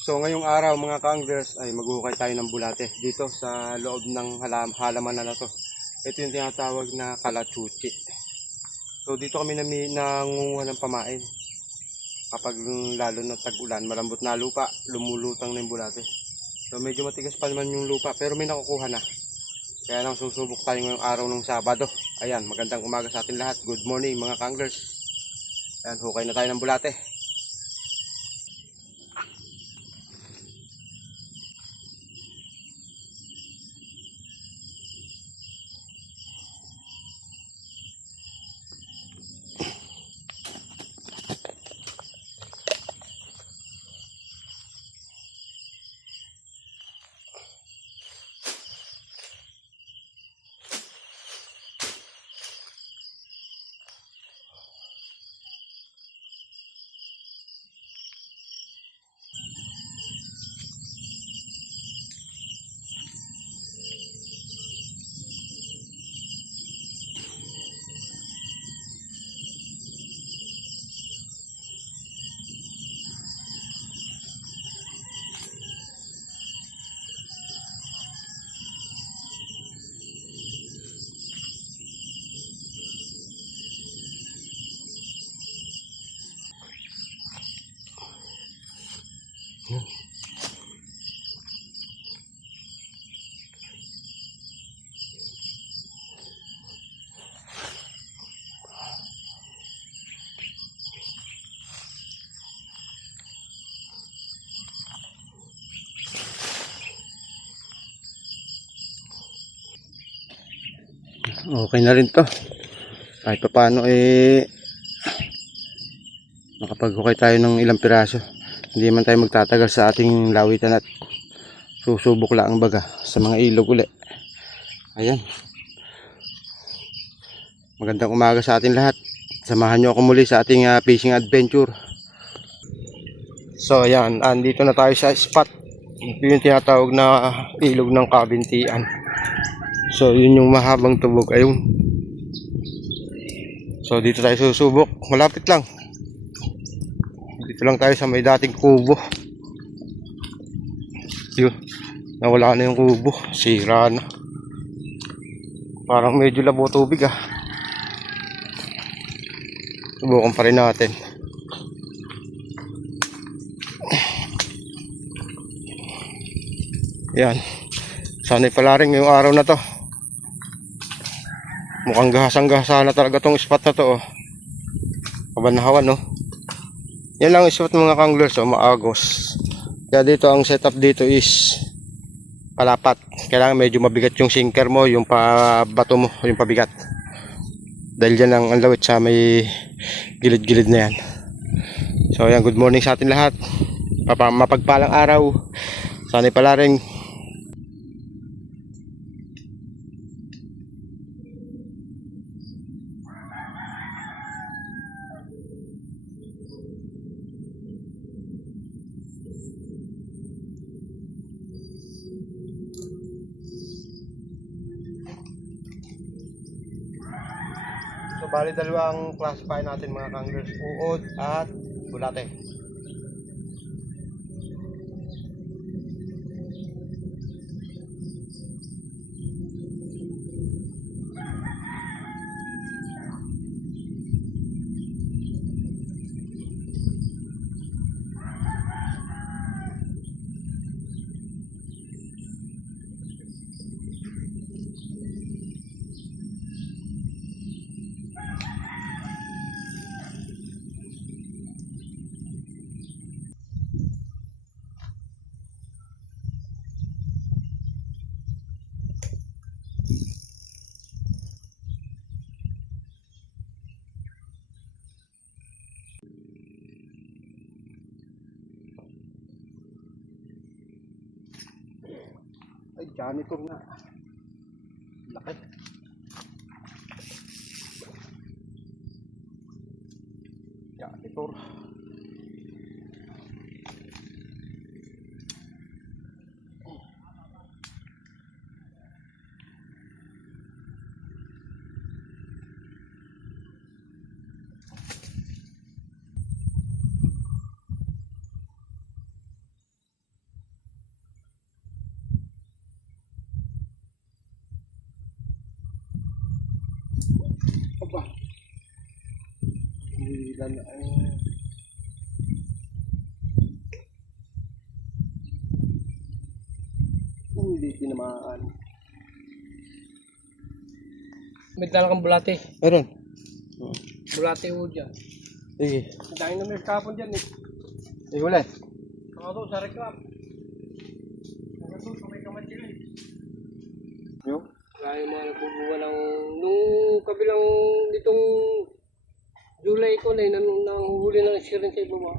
So ngayong araw mga ka-anglers ay maghuhukay tayo ng bulate dito sa loob ng halaman na to. Ito yung tinatawag na kalachuchi. So dito kami nangunguha ng pamain. Kapag lalo na tag-ulan, malambot na lupa, lumulutang na yung bulate. So medyo matigas pa naman yung lupa pero may nakukuha na. Kaya lang susubok tayo ngayong araw ng Sabado. Ayan, magandang umaga sa atin lahat. Good morning mga ka-anglers. Ayan, hukay na tayo ng bulate. Okay na rin to. Kahit pa paano nakapaghukay tayo ng ilang piraso. Hindi man tayo magtatagal sa ating lawitan at susubok lang baga sa mga ilog uli. Ayan. Magandang umaga sa atin lahat. Samahan nyo ako muli sa ating fishing adventure. So ayan, andito na tayo sa spot. Ito yung tinatawag na ilog ng Kabintian. So yun yung mahabang tubog. Ayun. So dito tayo susubok. Malapit lang. Dito lang tayo sa may dating kubo. Yun. Nawala na yung kubo. Sira na. Parang medyo labo tubig ah. Subukan pa rin natin. Yan. Sana'y palaring yung araw na to. Mukhang gahasang-gahasa na talaga tong spot na to oh. Kabanahawan no. Yan lang ang spot mga ka-anglers oh, maagos. Kaya dito ang setup dito is palapat. Kailangan medyo mabigat yung sinker mo, yung bato mo, yung pabigat. Dahil dyan ang lawit sa may gilid-gilid na yan. So yan, good morning sa atin lahat. Mapagpalang araw. Sana'y palaring. So bali dalawang classify natin mga ka-anglers, uod at bulate. Janitor na. Laki. Janitor. Aba. Ilan na hindi tinamaan. May dala kang bulate. Meron. Bulate ho dyan. Sige. Dahil na may kapon dyan eh. Sige ulit. Saka doon sa reclam. Saka doon sa may kamay sila eh. Yung? Kaya yung mga nagbubuwa ng... Nung kabilang nitong July ko na yun, nanguhuli ng siren sa ibaba.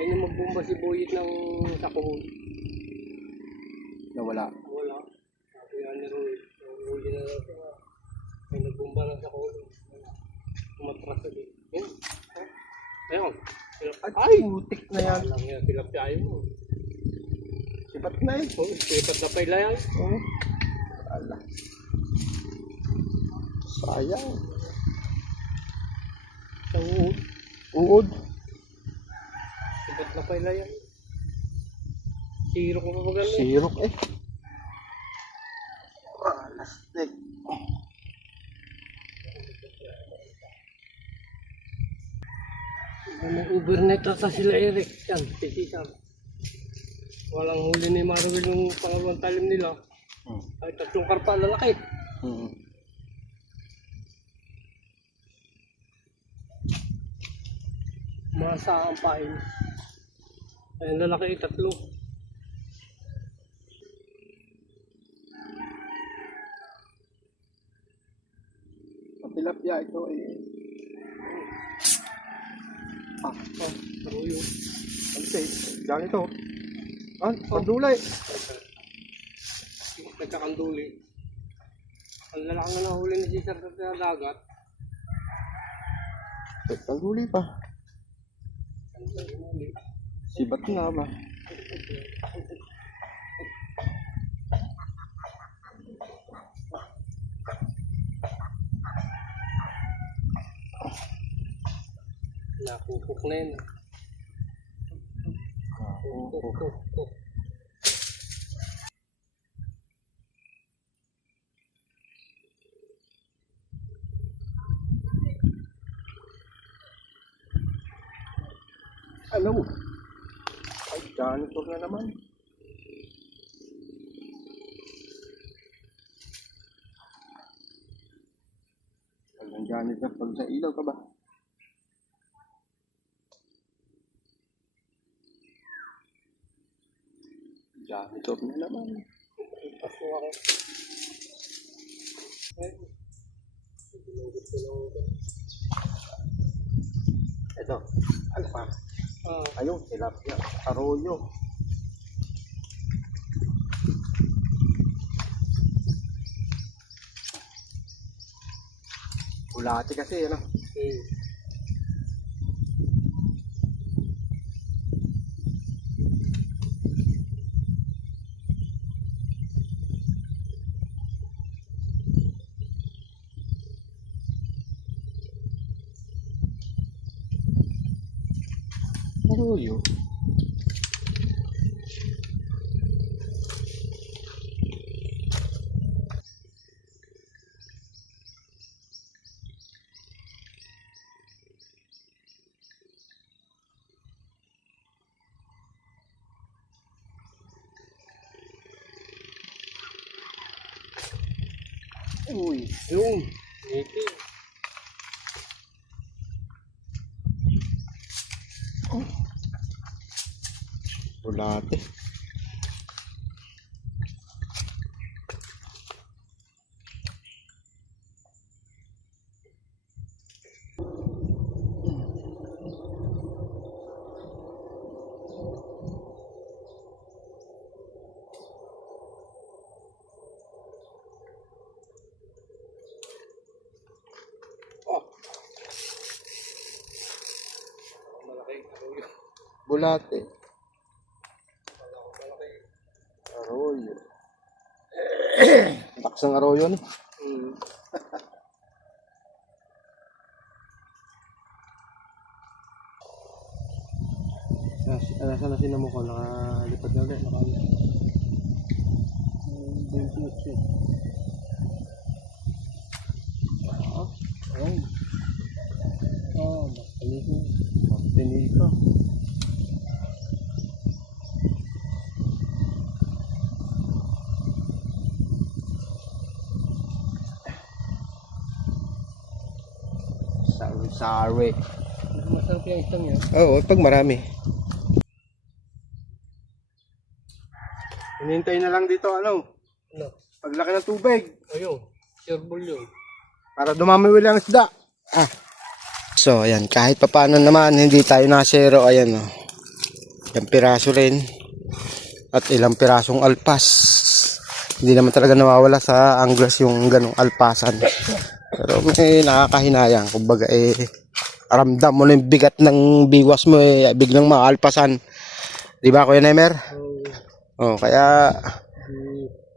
Ayun yung magbumba si Boyet ng sakuhon. Nawala. Wala. Sabi nga ni Roy, nanguhuli na lang siya. Ay nagbumba ng sakuhon. Umatras na din. Yun. Ayun. Ay, butik na yan. Alam nga tilapia mo. Sipat na eh. Oh, sipat na pala yan. Oo. Ala. Sayang. Sa uod. Uod. Sipat na pala yan. Siro ko pa maganda. Sirok eh. Lastik. May overnight ata sila Eric. Yan, titisan. Walang huli ni Marvel yung pangalawang talim nila. Ay, 3 karpa lalaki. Masa ang pain. Ay, lalaki 3. Tilapia ito eh. Taruyo. Ano siya? Diyan ito. Pandulay. Nagkakanduli. Ang lalaki na nahuli ni Cesar sa dagat. Pandulay pa. Sibat na ba? Nakupok na yun. Nakupok. Ano? Ay, janitor na naman. Walang janitor pag sa ilaw ka ba? Janitor na naman. Paso ako. Ito. Ano pa? Ah, Ayun, tilapia. Arroyo. Bulati kasi, ano? Arroyo. Uy, yun. Native. bulati. Bulate. Arroyo. Lakas ng arroyo ni. Hmm. Nasaan na sinamo ko? Nakalipad na ulit. Martinito. Sorry. Masarap yung isang yan. Oo, pag marami. Hinihintay na lang dito, ano, Ano? paglaki ng tubig. Ayun. Sirbol yun. Para dumami uli ang isda. So, ayan, kahit papaano naman, hindi tayo nasero. Ayan, oh. Ilang piraso rin. At ilang pirasong alpas. Hindi naman talaga nawawala sa anglers yung ganong alpasan. Pero may nakakahinayang. Kumbaga, ramdam mo na yung bigat ng biwas mo, biglang maalpasan. Di ba, Kuya Nemer? Oh, kaya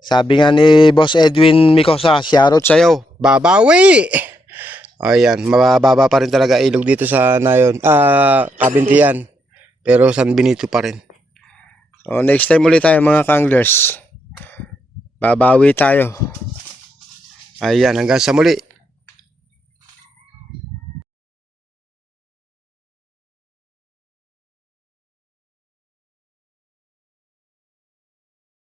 sabi nga ni Boss Edwin Micosa, shoutout sa'yo, babawi! Ayan, mababa pa rin talaga ilog dito sa Nayon, Kabintian. Pero San Benito pa rin. So, next time ulit tayo mga kanglers. Babawi tayo. Ayan, hanggang sa muli.